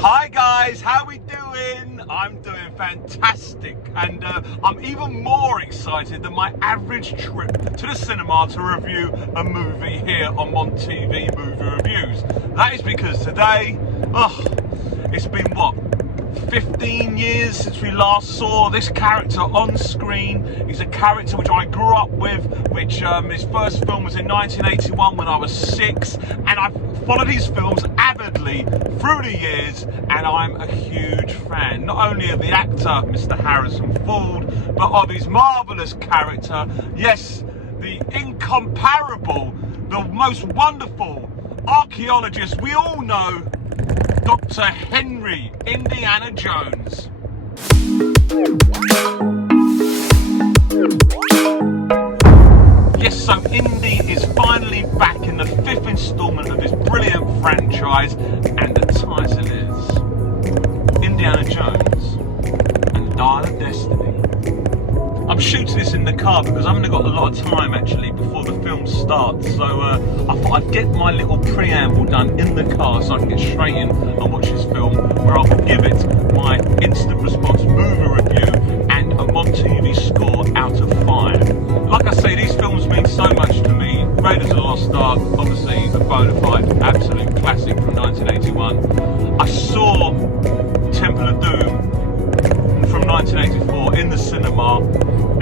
Hi guys, how we doing? I'm doing fantastic, and I'm even more excited than my average trip to the cinema to review a movie here on Mont TV Movie Reviews. That is because today, it's been what? 15 years since we last saw this character on screen. He's a character which I grew up with, which his first film was in 1981 when I was 6, and I've followed his films avidly through the years, and I'm a huge fan, not only of the actor, Mr. Harrison Ford, but of his marvellous character, yes, the incomparable, the most wonderful archaeologist we all know, Dr. Henry Indiana Jones. Yes, so Indy is finally back in the 5th instalment of this brilliant franchise, and the title is Indiana Jones and the Dial of Destiny. I'm shooting this in the car because I haven't got a lot of time actually before the film starts, so I thought I'd get my little preamble done in the car so I can get straight in and watch this film, where I can give it my instant response movie review and a Mont TV score out of 5. Like I say, these films mean so much to me. Raiders of the Lost Ark, obviously a bona fide absolute classic from 1981. I saw Temple of Doom from 1984 in the cinema,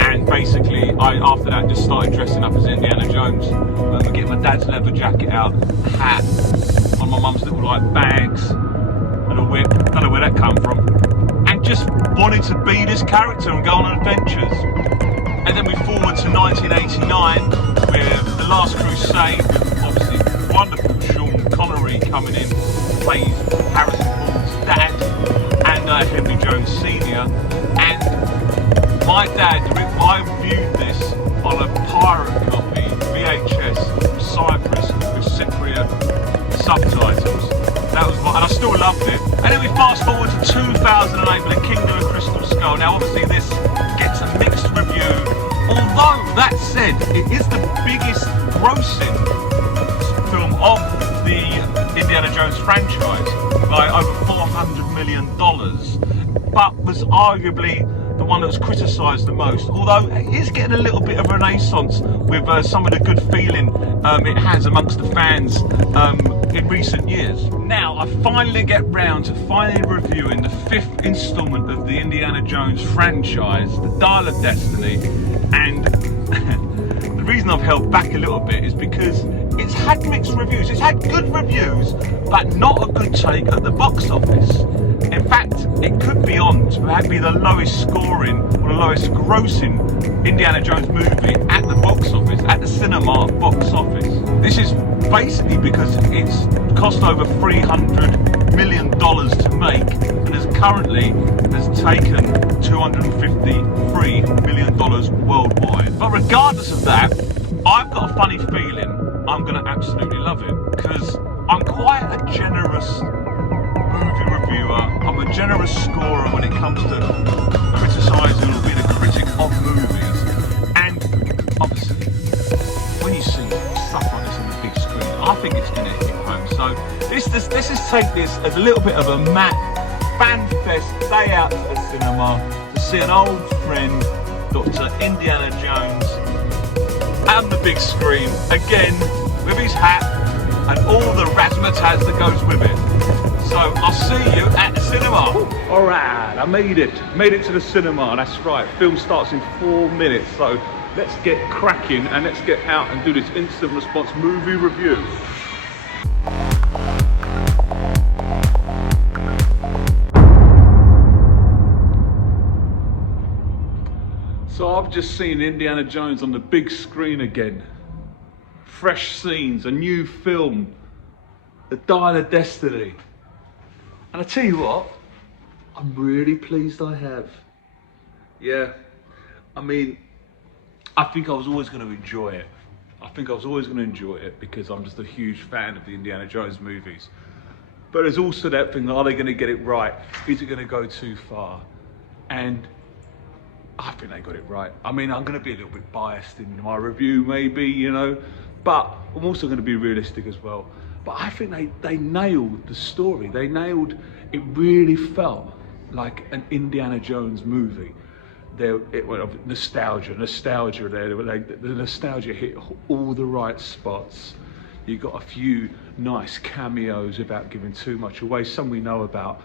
and basically after that just started dressing up as Indiana Jones. I remember getting my dad's leather jacket out, a hat, on my mum's little like bags and a whip, don't know where that come from, and just wanted to be this character and go on adventures. And then we forward to 1989 with The Last Crusade, with obviously wonderful Sean Connery coming in, plays Harrison Ford's dad, and Henry Jones Sr. And my dad, I viewed this on a pirate copy, VHS, from Cyprus, with Cypriot subtitles. That was and I still loved it. And then we fast forward to 2008 with The Kingdom of Crystal Skull. Now obviously this gets a mixed review, although that said, it is the biggest grossing film of the Indiana Jones franchise by over $400 million, but was arguably the one that was criticised the most, although it is getting a little bit of a renaissance with some of the good feeling it has amongst the fans in recent years. Now I finally get round to finally reviewing the 5th instalment of the Indiana Jones franchise, The Dial of Destiny, and the reason I've held back a little bit is because it's had mixed reviews. It's had good reviews, but not a good take at the box office. In fact, it could be on to be the lowest scoring or the lowest grossing Indiana Jones movie at the box office, at the cinema box office. This is basically because it's cost over $300 million to make, and has taken $253 million worldwide. But regardless of that, I've got a funny feeling I'm going to absolutely love it, because I'm quite a generous movie reviewer. I'm a generous scorer when it comes to criticising or being a critic of movies. And obviously, when you see stuff like this on the big screen, I think it's going to hit home. So let's just take this as a little bit of a FANFEST day out to the cinema to see an old friend, Dr. Indiana Jones, on the big screen again with his hat and all the razzmatazz that goes with it. So I'll see you at the cinema. Alright, I made it to the cinema. That's right, film starts in 4 minutes, so let's get cracking and let's get out and do this instant response movie review. So I've just seen Indiana Jones on the big screen again. Fresh scenes, a new film, The Dial of Destiny. And I tell you what, I'm really pleased I have. Yeah, I mean, I think I was always going to enjoy it. Because I'm just a huge fan of the Indiana Jones movies. But there's also that thing, are they going to get it right? Is it going to go too far? And I think they got it right. I mean, I'm going to be a little bit biased in my review maybe, you know, but I'm also going to be realistic as well. But I think they nailed the story. They nailed, it really felt like an Indiana Jones movie. Nostalgia there. The nostalgia hit all the right spots. You got a few nice cameos without giving too much away, some we know about.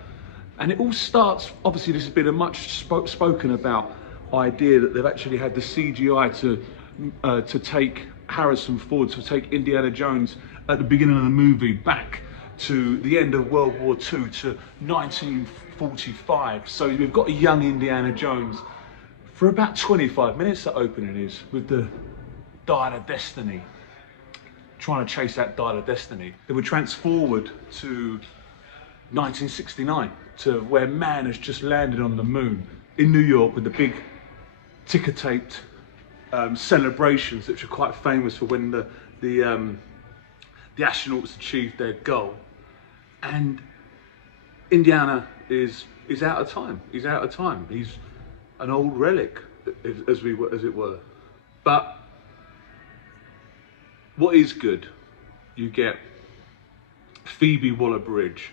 And it all starts, obviously this has been a much spoken about idea that they've actually had the CGI to take Harrison Ford, to take Indiana Jones at the beginning of the movie back to the end of World War II, to 1945. So we've got a young Indiana Jones for about 25 minutes, the opening is, with the Dial of Destiny, trying to chase that Dial of Destiny. They would trans forward to 1969, to where man has just landed on the moon in New York with the big ticker-taped celebrations, which are quite famous for when the astronauts achieved their goal. And Indiana is out of time. He's out of time. He's an old relic, as it were. But what is good, you get Phoebe Waller-Bridge,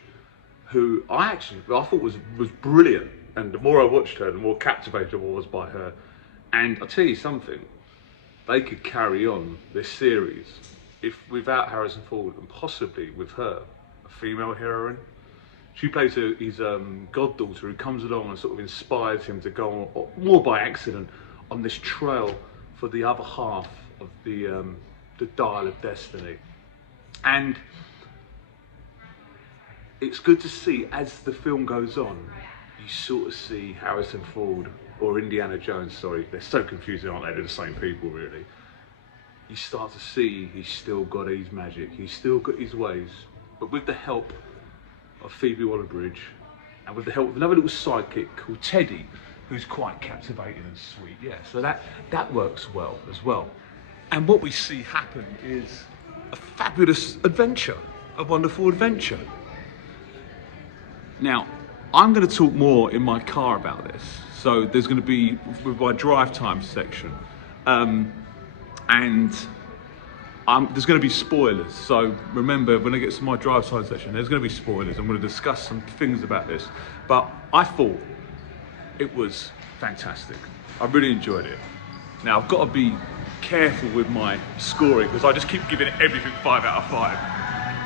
who I thought was brilliant. And the more I watched her, the more captivated I was by her. And I'll tell you something, they could carry on this series if without Harrison Ford, and possibly with her, a female heroine. She plays his goddaughter, who comes along and sort of inspires him to go on, more by accident, on this trail for the other half of the Dial of Destiny. And it's good to see, as the film goes on, you sort of see Harrison Ford, or Indiana Jones, sorry, they're so confusing, aren't they? They're the same people, really. You start to see he's still got his magic, he's still got his ways, but with the help of Phoebe Waller-Bridge, and with the help of another little sidekick called Teddy, who's quite captivating and sweet. Yeah, so that works well as well. And what we see happen is a fabulous adventure, a wonderful adventure. Now, I'm going to talk more in my car about this. So there's going to be with my drive time section, and there's going to be spoilers. So remember, when I get to my drive time section, there's going to be spoilers. I'm going to discuss some things about this. But I thought it was fantastic. I really enjoyed it. Now I've got to be careful with my scoring because I just keep giving everything 5 out of 5,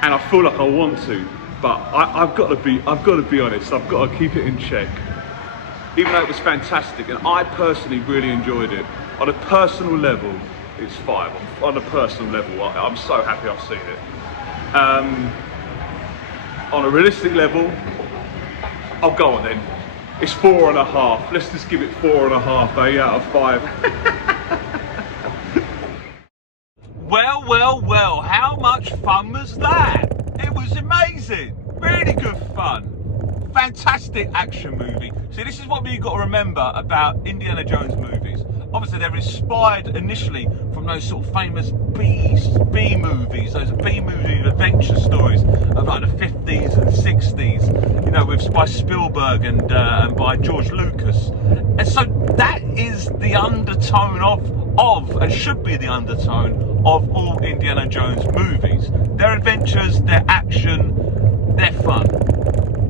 and I feel like I want to, but I've got to be honest. I've got to keep it in check. Even though it was fantastic, and I personally really enjoyed it, on a personal level, it's 5. On a personal level, I'm so happy I've seen it. On a realistic level, I'll go on then. It's 4.5. Let's just give it 4.5, out of 5. Well, how much fun was that? It was amazing. Really good fun. Fantastic action movie. See, this is what you've got to remember about Indiana Jones movies. Obviously, they're inspired initially from those sort of famous B movies, those B movie adventure stories of like the 50s and 60s, you know, by Spielberg and by George Lucas. And so that is the undertone of and should be the undertone of all Indiana Jones movies. Their adventures, their action, their fun.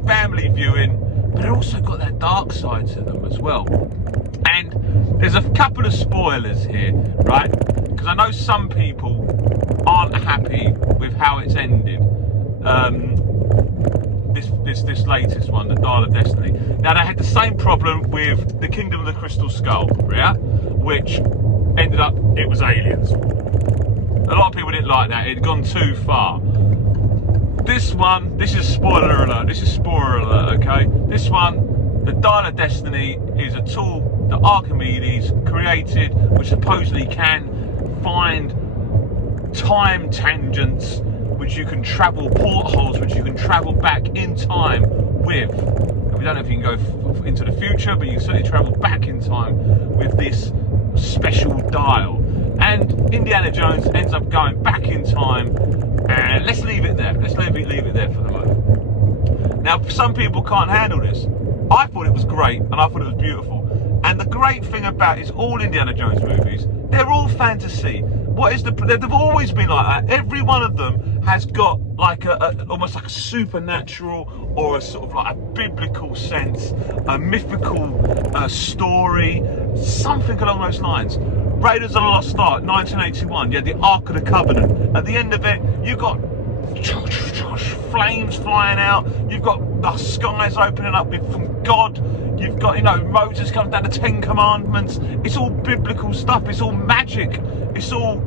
Family viewing, but it also got that dark side to them as well. And there's a couple of spoilers here, right? Because I know some people aren't happy with how it's ended. This latest one, the Dial of Destiny. Now, they had the same problem with the Kingdom of the Crystal Skull, yeah? Which ended up, it was aliens. A lot of people didn't like that, it had gone too far. This one, this is spoiler alert, okay? This one, the Dial of Destiny, is a tool that Archimedes created, which supposedly can find time tangents, which you can travel, portholes, which you can travel back in time with. We don't know if you can go into the future, but you can certainly travel back in time with this special dial. And Indiana Jones ends up going back in time, and let's leave it there. Let's leave it there for the moment. Now, some people can't handle this. I thought it was great, and I thought it was beautiful. And the great thing about it is all Indiana Jones movies, they're all fantasy. They've always been like that. Every one of them has got like almost like a supernatural or a sort of like a biblical sense, a mythical story, something along those lines. Raiders of the Lost Ark, 1981. You had the Ark of the Covenant. At the end of it, you got flames flying out. You've got the skies opening up from God. You've got, you know, Moses comes down the Ten Commandments. It's all biblical stuff. It's all magic. It's all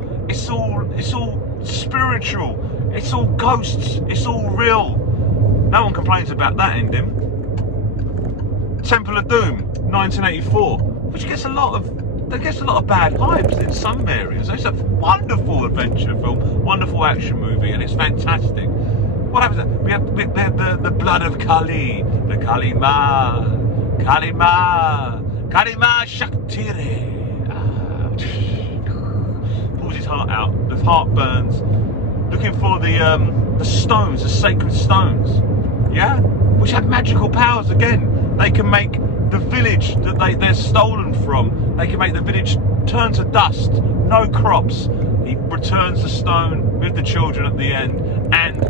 spiritual. It's all ghosts. It's all real. No one complains about that ending. Temple of Doom, 1984, which gets a lot of bad hypes in some areas. It's a wonderful adventure film, wonderful action movie, and it's fantastic. What happens? We have the blood of Kali, the Kalima Shaktiri. Pulls his heart out. The heart burns. Looking for the stones, the sacred stones. Yeah, which have magical powers again. They can make the village that they're stolen from, they can make the village turn to dust, no crops. He returns the stone with the children at the end, and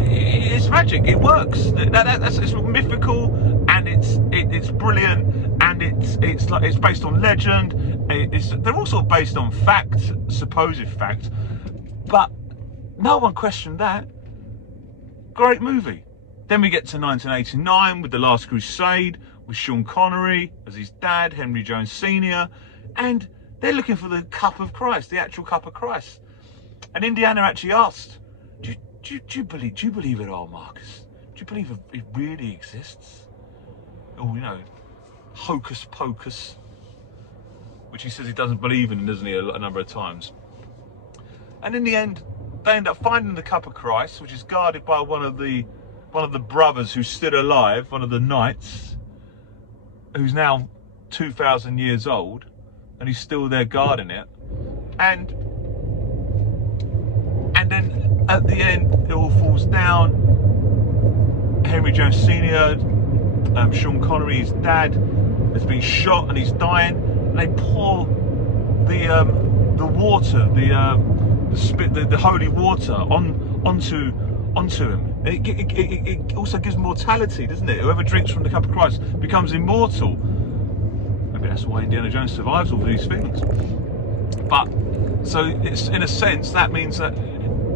it's magic. It works. It's mythical, and it's brilliant, and it's based on legend. They're also based on fact, supposed fact, but no one questioned that. Great movie. Then we get to 1989 with The Last Crusade, with Sean Connery as his dad, Henry Jones Sr., and they're looking for the cup of Christ, the actual cup of Christ. And Indiana actually asked, do you believe it all, Marcus? Do you believe it really exists? Or, you know, hocus pocus, which he says he doesn't believe in, doesn't he, a number of times. And in the end, they end up finding the cup of Christ, which is guarded by one of the brothers who's still alive, one of the knights, who's now 2,000 years old, and he's still there guarding it. And then at the end, it all falls down. Henry Jones Sr., Sean Connery, his dad, has been shot and he's dying. And they pour the water, the holy water onto him. It also gives mortality, doesn't it? Whoever drinks from the cup of Christ becomes immortal. Maybe that's why Indiana Jones survives all these things. But so it's, in a sense, that means that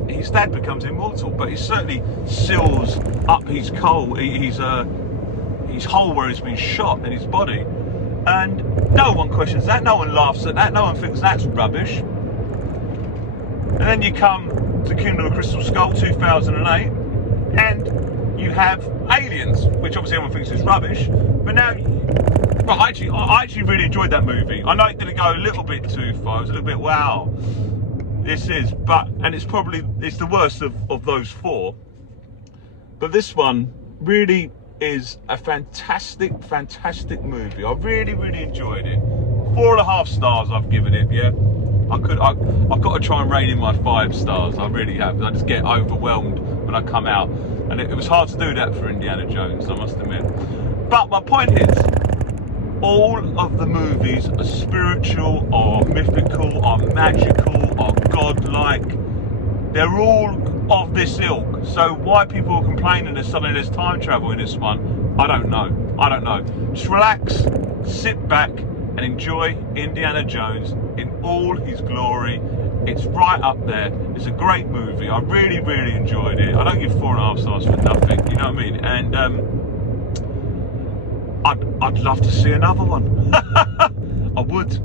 his dad becomes immortal, but he certainly seals up his hole where he's been shot in his body, and no one questions that, no one laughs at that, no one thinks that's rubbish. And then you come to Kingdom of Crystal Skull, 2008, and you have aliens, which obviously everyone thinks is rubbish, but now, well, I actually really enjoyed that movie. I know it didn't go a little bit too far, it was a little bit, wow, this is, and it's the worst of those four, but this one really is a fantastic movie. I really enjoyed it. 4.5 stars I've given it, yeah. I've got to try and rein in my 5 stars, I really have. I just get overwhelmed when I come out, and it was hard to do that for Indiana Jones, I must admit. But my point is, all of the movies are spiritual, are mythical, are magical, are godlike. They're all of this ilk. So why people are complaining that suddenly there's time travel in this one, I don't know. Just relax, sit back and enjoy Indiana Jones in all his glory. It's right up there. It's a great movie. I really enjoyed it. I don't give 4.5 stars for nothing, you know what I mean? And I'd love to see another one. I would.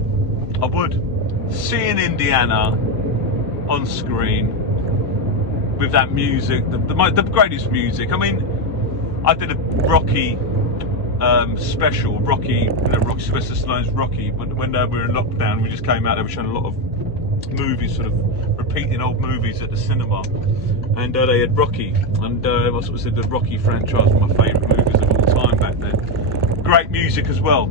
Seeing Indiana on screen with that music, the greatest music. I mean, I did a Rocky special, Rocky Sylvester Stallone's Rocky, when they were in lockdown. We just came out, they were showing a lot of movies, sort of repeating old movies at the cinema, and they had Rocky, and I sort of said the Rocky franchise were my favourite movies of all time back then. Great music as well.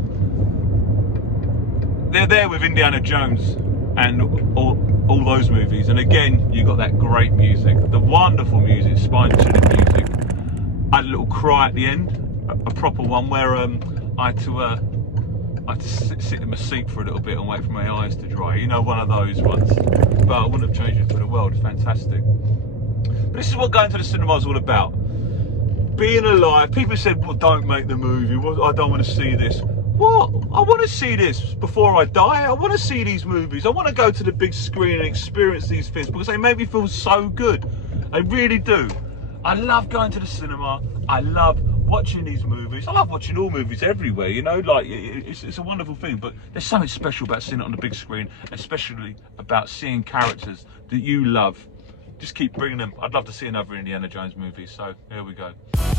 They're there with Indiana Jones and all those movies, and again you got that great music, the wonderful music, spine-chilling music. I had a little cry at the end, a proper one, where I had to I had to sit in my seat for a little bit and wait for my eyes to dry. You know, one of those ones. But I wouldn't have changed it for the world. It's fantastic. But this is what going to the cinema is all about. Being alive. People said, well, don't make the movie. Well, I don't want to see this. What? I want to see this before I die. I want to see these movies. I want to go to the big screen and experience these things because they make me feel so good. I really do. I love going to the cinema. I love watching these movies. I love watching all movies everywhere, you know, like it's a wonderful thing, but there's something special about seeing it on the big screen, especially about seeing characters that you love. Just keep bringing them. I'd love to see another Indiana Jones movie, so here we go.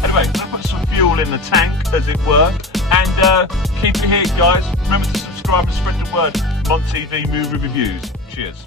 Anyway, let's put some fuel in the tank, as it were, and keep it here, guys. Remember to subscribe and spread the word. Mont TV movie reviews. Cheers.